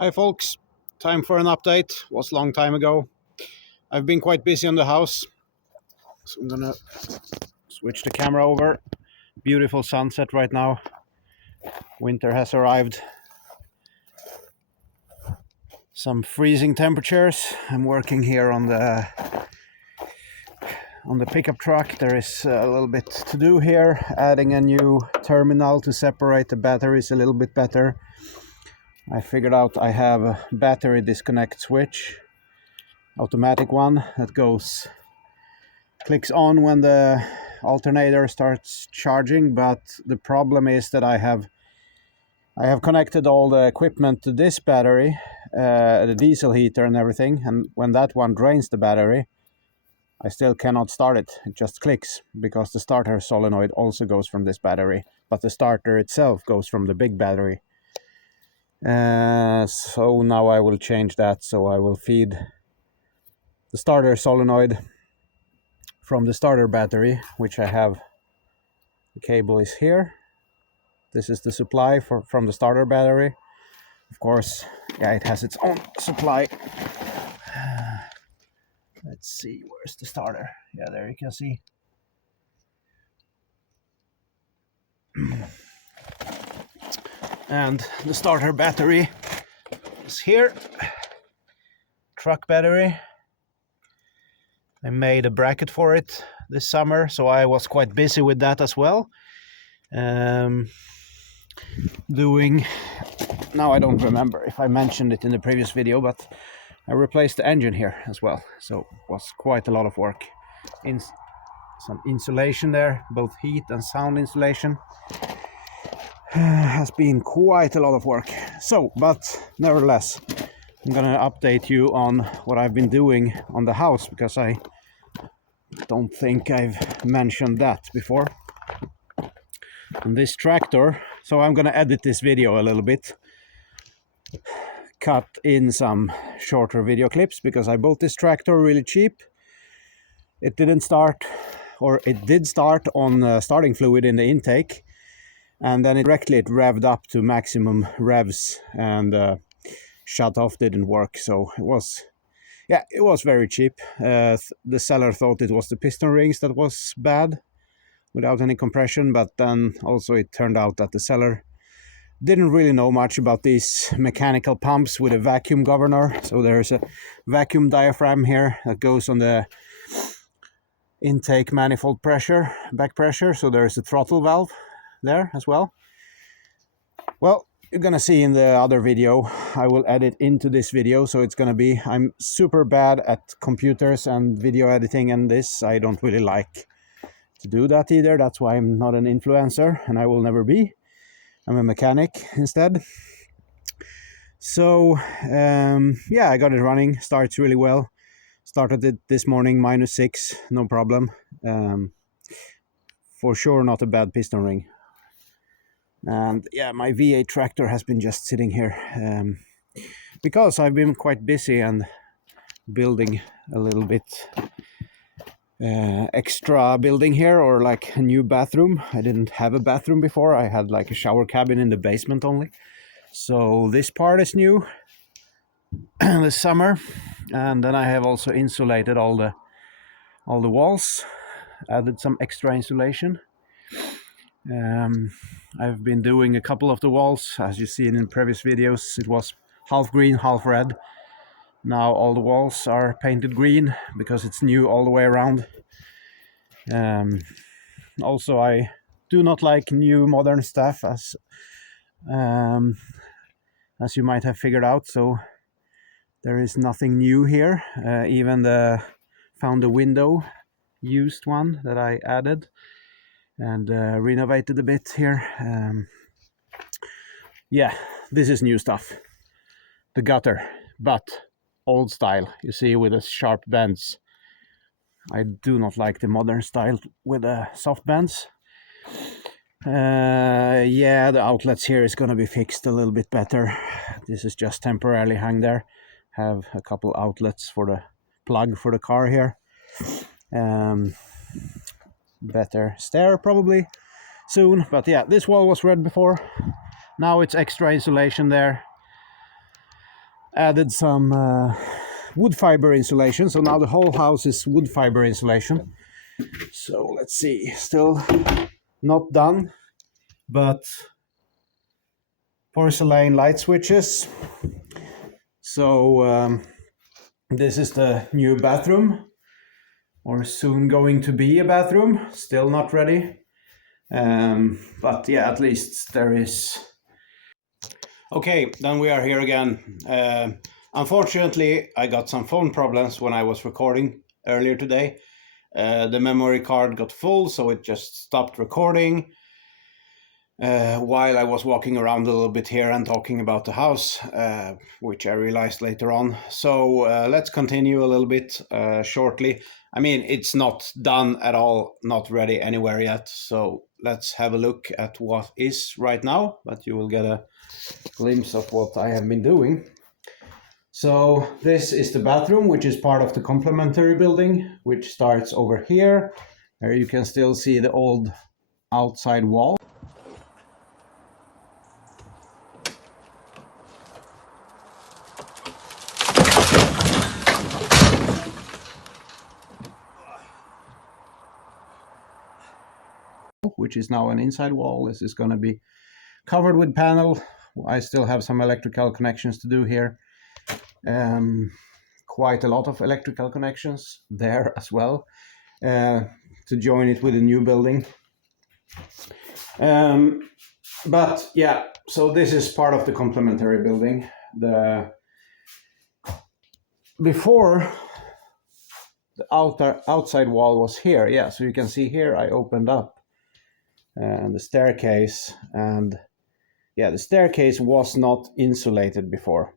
Hi folks, time for an update. Was a long time ago. I've been quite busy on the house, so I'm gonna switch the camera over. Beautiful sunset right now. Winter has arrived. Some freezing temperatures. I'm working here on the pickup truck. There is a little bit to do here, adding a new terminal to separate the batteries a little bit better. I figured out I have a battery disconnect switch, automatic one that clicks on when the alternator starts charging, but the problem is that I have connected all the equipment to this battery, the diesel heater and everything, and when that one drains the battery, I still cannot start it. It just clicks because the starter solenoid also goes from this battery, but the starter itself goes from the big battery. So now I will change that. So I will feed the starter solenoid from the starter battery, which I have. The cable is here. This is the supply from the starter battery. Of course, yeah, it has its own supply. Let's see, where's the starter? Yeah, there you can see. And the starter battery is here. Truck battery. I made a bracket for it this summer, so I was quite busy with that as well. Now I don't remember if I mentioned it in the previous video, but I replaced the engine here as well, so it was quite a lot of work. Some insulation there, both heat and sound insulation. Has been quite a lot of work. So, but nevertheless, I'm gonna update you on what I've been doing on the house, because I don't think I've mentioned that before. And this tractor, so I'm gonna edit this video a little bit, cut in some shorter video clips, because I bought this tractor really cheap. It didn't start, or it did start on starting fluid in the intake, and then it revved up to maximum revs, and shut off didn't work. So it was very cheap. The seller thought it was the piston rings that was bad without any compression, but then also it turned out that the seller didn't really know much about these mechanical pumps with a vacuum governor. So there's a vacuum diaphragm here that goes on the intake manifold pressure, back pressure. So there's a throttle valve there as well. Well, you're gonna see in the other video, I will edit into this video, so it's gonna be, I'm super bad at computers and video editing, and this I don't really like to do that either. That's why I'm not an influencer, and I will never be. I'm a mechanic instead. So yeah, I got it running, starts really well. Started it this morning, -6, no problem. For sure not a bad piston ring. And yeah, my V8 tractor has been just sitting here because I've been quite busy and building a little bit extra building here, or like a new bathroom. I didn't have a bathroom before. I had like a shower cabin in the basement only. So this part is new this summer, and then I have also insulated all the walls, added some extra insulation. I've been doing a couple of the walls, as you see in previous videos. It was half green, half red. Now all the walls are painted green because it's new all the way around. Also, I do not like new modern stuff, as you might have figured out. So there is nothing new here. Even found a window, used one that I added and renovated a bit here. Yeah, this is new stuff. The gutter, but old style, you see, with the sharp bends. I do not like the modern style with the soft bends. Yeah, the outlets here is gonna be fixed a little bit better. This is just temporarily hung there. Have a couple outlets for the plug for the car here. Better stair probably soon, but yeah, this wall was red before. Now it's extra insulation there. added some wood fiber insulation. So now the whole house is wood fiber insulation. So let's see, still not done, but porcelain light switches. So this is the new bathroom, or soon going to be a bathroom. Still not ready, but yeah, at least there is. Okay, then we are here again. Unfortunately, I got some phone problems when I was recording earlier today. The memory card got full, so it just stopped recording while I was walking around a little bit here and talking about the house, which I realized later on. So let's continue a little bit shortly. I mean, it's not done at all, not ready anywhere yet. So let's have a look at what is right now, but you will get a glimpse of what I have been doing. So this is the bathroom, which is part of the complementary building, which starts over here. There you can still see the old outside wall. Which is now an inside wall. This is going to be covered with panel. I still have some electrical connections to do here. Quite a lot of electrical connections there as well to join it with a new building. But yeah, so this is part of the complementary building. Before the outside wall was here. Yeah, so you can see here I opened up the staircase, and yeah, the staircase was not insulated before.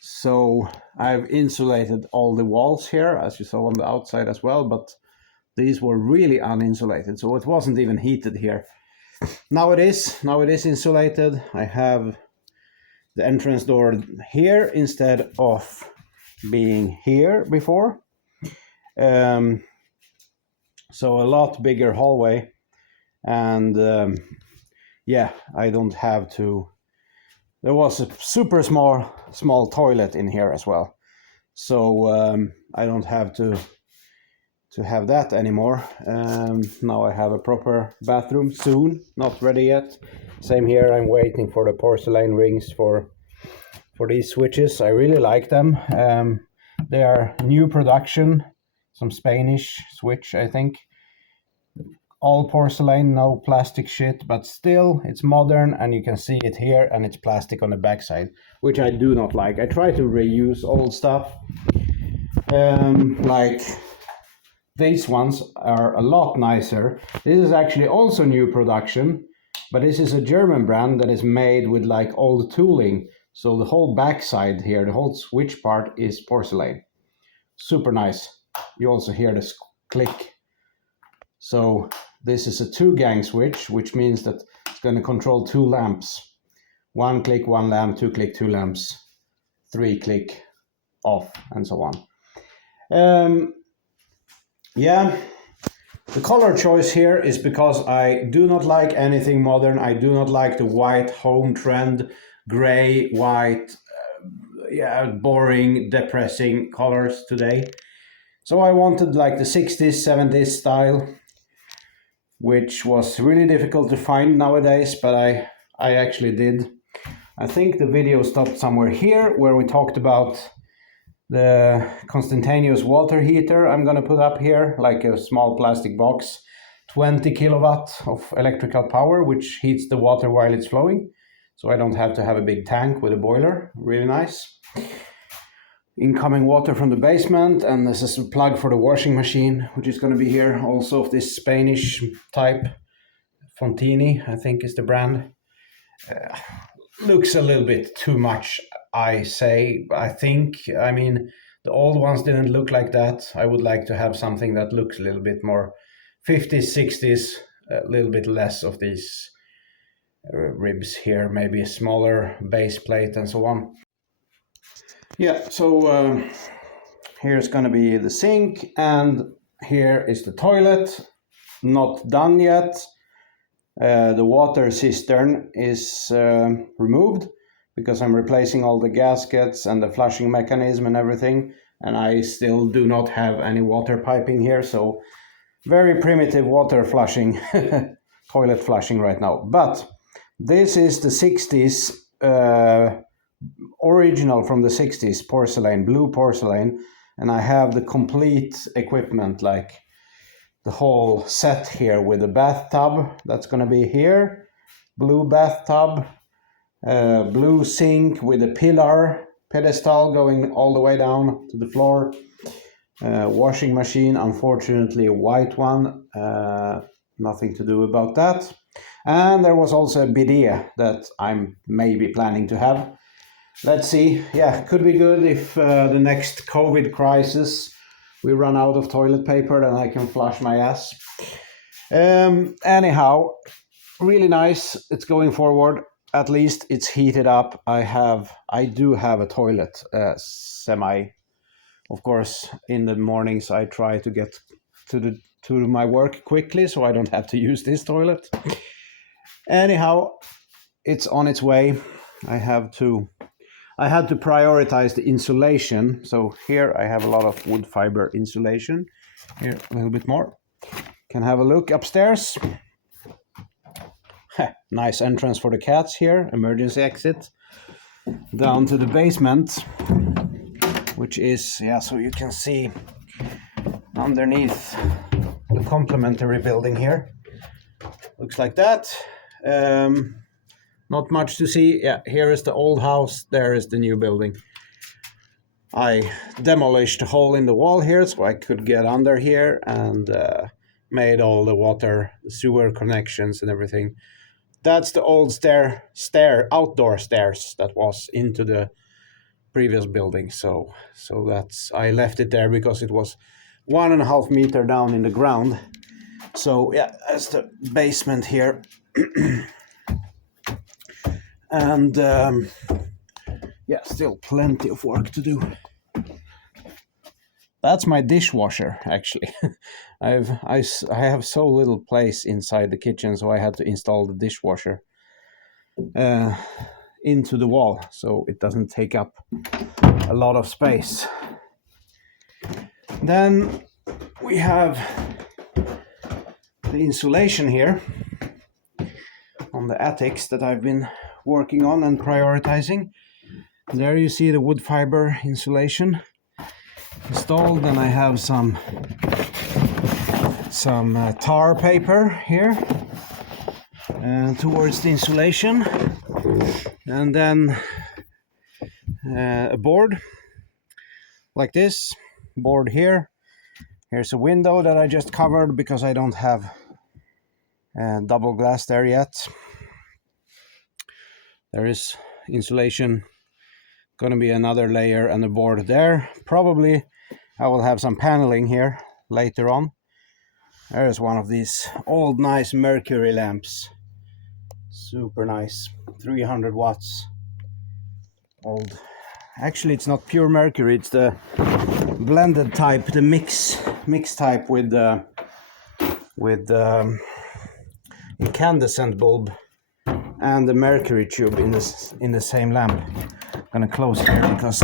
So I've insulated all the walls here, as you saw on the outside as well, but these were really uninsulated, so it wasn't even heated here. Now it is insulated. I have the entrance door here instead of being here before. So a lot bigger hallway, and yeah, I don't have to. There was a super small toilet in here as well, so I don't have to have that anymore. Now I have a proper bathroom soon, not ready yet. Same here, I'm waiting for the porcelain rings for these switches. I really like them. They are new production, some Spanish switch, I think. All porcelain, no plastic shit, but still it's modern, and you can see it here, and it's plastic on the backside, which I do not like. I try to reuse old stuff. Like these ones are a lot nicer. This is actually also new production, but this is a German brand that is made with like old tooling. So the whole backside here, the whole switch part is porcelain. Super nice. You also hear this click. So this is a 2-gang switch, which means that it's going to control 2 lamps. 1 click, 1 lamp, 2 click, 2 lamps, 3 click, off, and so on. Yeah, the color choice here is because I do not like anything modern. I do not like the white home trend, gray, white, yeah, boring, depressing colors today. So I wanted like the 60s, 70s style, which was really difficult to find nowadays, but I actually did. I think the video stopped somewhere here where we talked about the instantaneous water heater I'm gonna put up here, like a small plastic box, 20 kilowatt of electrical power, which heats the water while it's flowing. So I don't have to have a big tank with a boiler, really nice. Incoming water from the basement, and this is a plug for the washing machine, which is going to be here, also of this Spanish type. Fontini, I think is the brand. Looks a little bit too much, I think. I mean, the old ones didn't look like that. I would like to have something that looks a little bit more 50s, 60s, a little bit less of these ribs here, maybe a smaller base plate and so on. Yeah, so here's going to be the sink, and here is the toilet. Not done yet. The water cistern is removed because I'm replacing all the gaskets and the flushing mechanism and everything, and I still do not have any water piping here, so very primitive water flushing, toilet flushing right now. But this is the 60s, original from the 60s porcelain, blue porcelain, and I have the complete equipment, like the whole set here with the bathtub that's going to be here, blue bathtub, blue sink with a pillar pedestal going all the way down to the floor, washing machine, unfortunately a white one, nothing to do about that. And there was also a bidet that I'm maybe planning to have. Let's see. Yeah, could be good if the next COVID crisis we run out of toilet paper, then I can flush my ass. Anyhow, really nice. It's going forward. At least it's heated up. I do have a toilet, semi. Of course, in the mornings I try to get to my work quickly, so I don't have to use this toilet. Anyhow, it's on its way. I had to prioritize the insulation. So here I have a lot of wood fiber insulation. Here a little bit more. Can have a look upstairs. Nice entrance for the cats here. Emergency exit. Down to the basement, which is, yeah, so you can see underneath the complementary building here. Looks like that. Not much to see. Yeah, here is the old house, there is the new building. I demolished a hole in the wall here so I could get under here, and made all the water, the sewer connections and everything. That's the old outdoor stairs that was into the previous building. So that's, I left it there because it was 1.5 meters down in the ground. So yeah, that's the basement here. And yeah, still plenty of work to do. That's my dishwasher, actually. I have so little place inside the kitchen, so I had to install the dishwasher into the wall, so it doesn't take up a lot of space. Then we have the insulation here on the attics that I've been working on and prioritizing. There you see the wood fiber insulation installed, and I have some tar paper here towards the insulation, and then a board like this board here. Here's a window that I just covered because I don't have double glass there yet. There is insulation, gonna be another layer and a board there. Probably I will have some paneling here later on. There's one of these old nice mercury lamps, super nice, 300 watts old. Actually it's not pure mercury, it's the blended type, the mix type with incandescent bulb and the mercury tube in the same lamp. I'm gonna close here because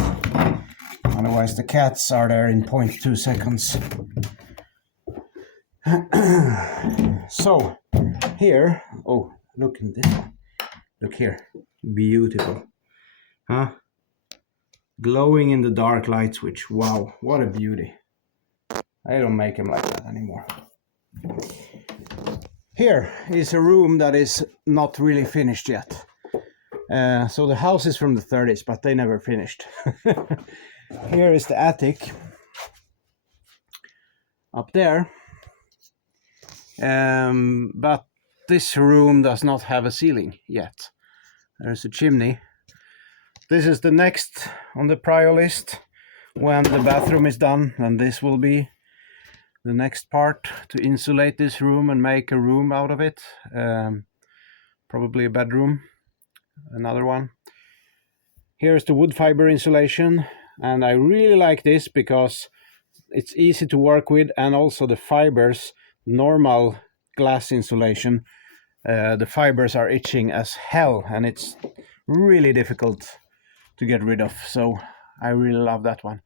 otherwise the cats are there in 0.2 seconds. So here, oh, look at this one. Look here, beautiful, huh? Glowing in the dark light switch. Wow, what a beauty. I don't make them like that anymore. Here is a room that is not really finished yet. So the house is from the 30s, but they never finished. Here is the attic up there. But this room does not have a ceiling yet. There's a chimney. This is the next on the prior list. When the bathroom is done, and this will be the next part, to insulate this room and make a room out of it. Probably a bedroom, another one. Here's the wood fiber insulation, and I really like this because it's easy to work with, and also the fibers, normal glass insulation, the fibers are itching as hell, and it's really difficult to get rid of. So I really love that one.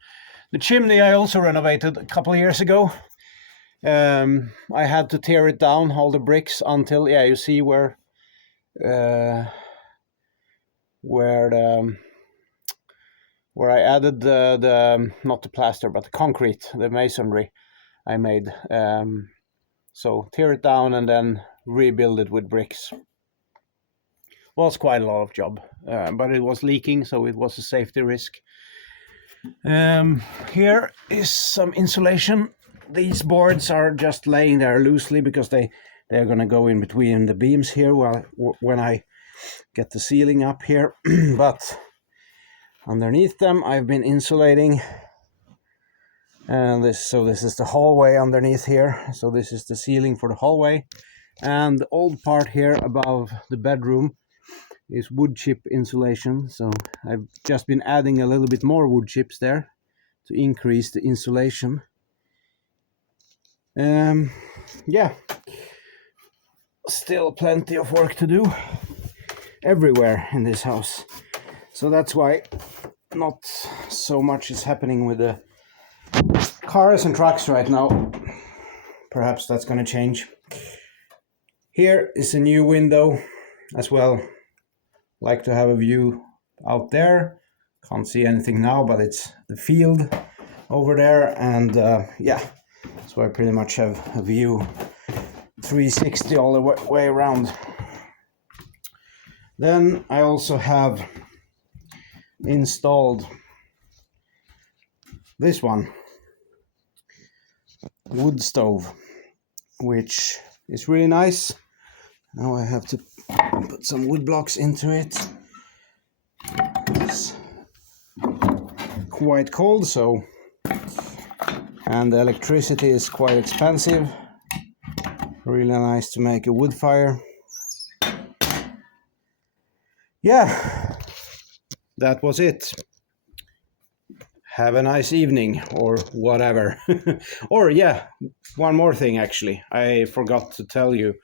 The chimney I also renovated a couple of years ago. I had to tear it down, all the bricks, until, yeah, you see where the where I added the not the plaster but the concrete, the masonry I made. So tear it down and then rebuild it with bricks. Was quite a lot of job, but it was leaking, so it was a safety risk. Here is some insulation. These boards are just laying there loosely because they're going to go in between the beams here when I get the ceiling up here. But underneath them I've been insulating, and this is the hallway underneath here. So this is the ceiling for the hallway, and the old part here above the bedroom is wood chip insulation. So I've just been adding a little bit more wood chips there to increase the insulation. Yeah, still plenty of work to do everywhere in this house. So that's why not so much is happening with the cars and trucks right now. Perhaps that's gonna change. Here is a new window as well. Like to have a view out there. Can't see anything now, but it's the field over there, and yeah, so I pretty much have a view 360 all the way around. Then I also have installed this one, wood stove, which is really nice. Now I have to put some wood blocks into it. It's quite cold, so, and the electricity is quite expensive. Really nice to make a wood fire. Yeah, that was it. Have a nice evening or whatever. Or yeah, one more thing actually, I forgot to tell you.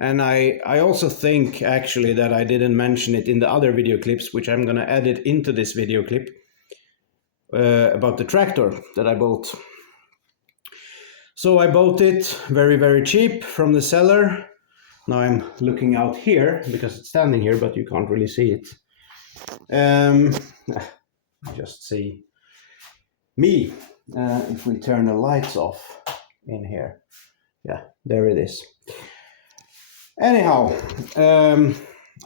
And I also think actually that I didn't mention it in the other video clips, which I'm gonna edit into this video clip, about the tractor that I bought. So I bought it very, very cheap from the seller. Now I'm looking out here because it's standing here, but you can't really see it. Just see me if we turn the lights off in here. Yeah, there it is. Anyhow,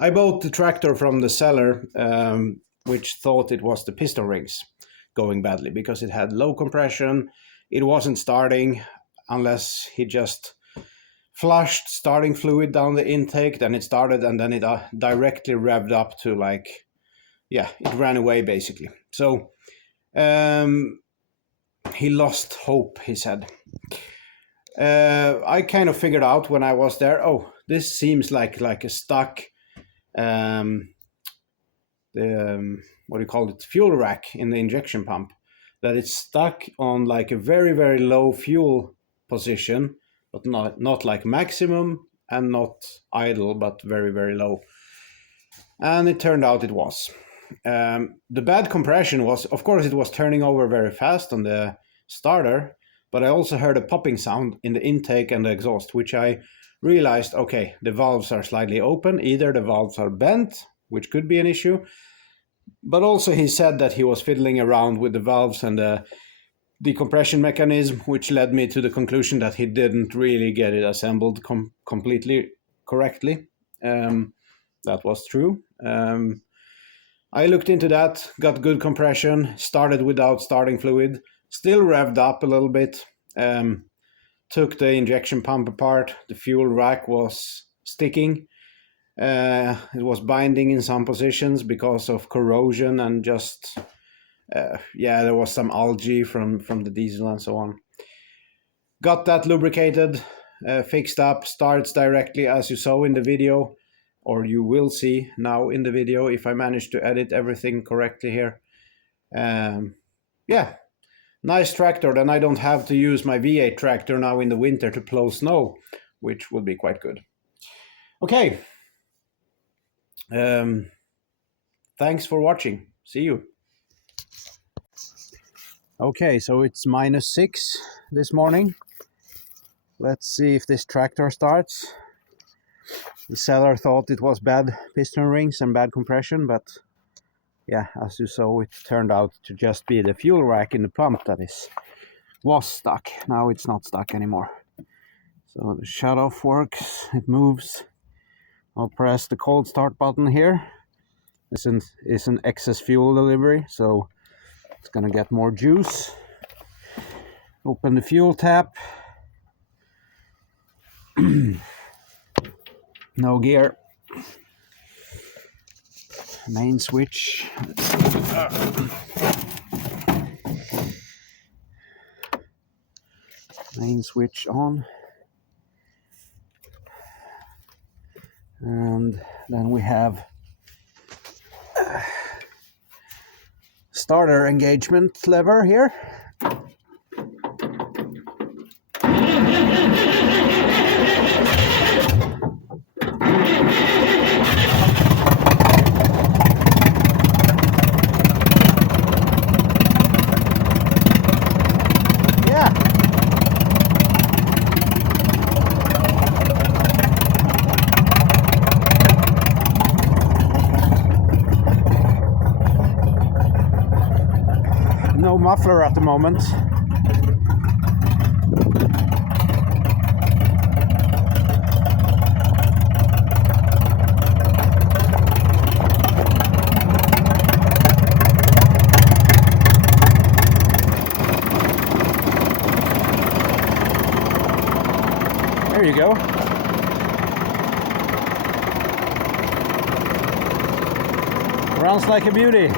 I bought the tractor from the seller, which thought it was the piston rings going badly because it had low compression. It wasn't starting unless he just flushed starting fluid down the intake. Then it started, and then it directly revved up to, like, yeah, it ran away basically. So he lost hope, he said. I kind of figured out when I was there, oh, this seems like a stuck what do you call it, fuel rack in the injection pump, that it's stuck on like a very, very low fuel position, but not like maximum and not idle, but very, very low. And it turned out it was. The bad compression was, of course, it was turning over very fast on the starter, but I also heard a popping sound in the intake and the exhaust, which I realized, okay, the valves are slightly open. Either the valves are bent, which could be an issue, but also he said that he was fiddling around with the valves and the decompression mechanism, which led me to the conclusion that he didn't really get it assembled completely correctly. That was true. I looked into that, got good compression, started without starting fluid, still revved up a little bit, took the injection pump apart. The fuel rack was sticking. It was binding in some positions because of corrosion and just, yeah, there was some algae from the diesel and so on. Got that lubricated, fixed up, starts directly as you saw in the video, or you will see now in the video if I manage to edit everything correctly here. Yeah, nice tractor. Then I don't have to use my V8 tractor now in the winter to plow snow, which would be quite good. Okay. thanks for watching. See you. Okay, so it's -6 this morning. Let's see if this tractor starts. The seller thought it was bad piston rings and bad compression, but yeah, as you saw, it turned out to just be the fuel rack in the pump that was stuck. Now it's not stuck anymore. So the shut-off works, it moves. I'll press the cold start button here. This is an excess fuel delivery, so it's gonna get more juice. Open the fuel tap. No gear. Main switch. Main switch on. And then we have starter engagement lever here. No muffler at the moment. There you go. Runs like a beauty.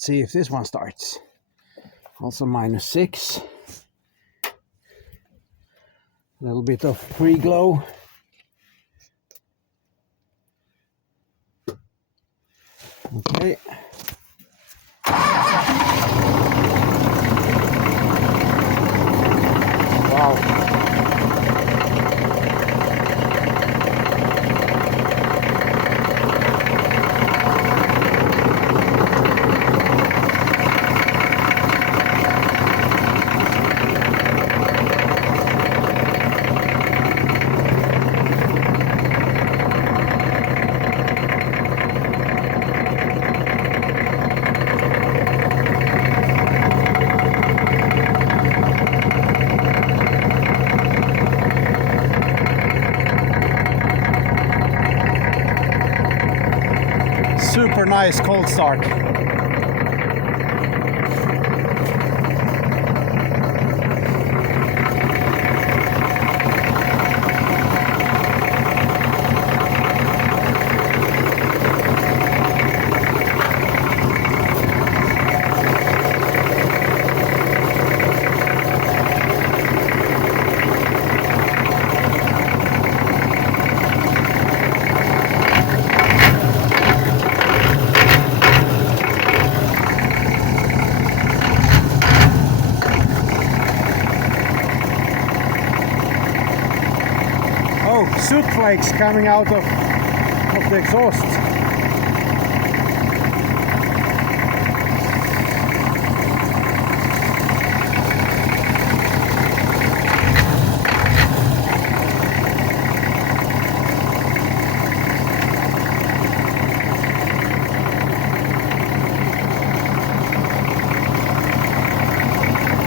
Let's see if this one starts. Also -6. A little bit of pre-glow. Okay. Wow. Super nice cold start. Oh, soot flakes coming out of the exhaust.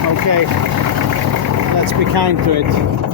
Okay, let's be kind to it.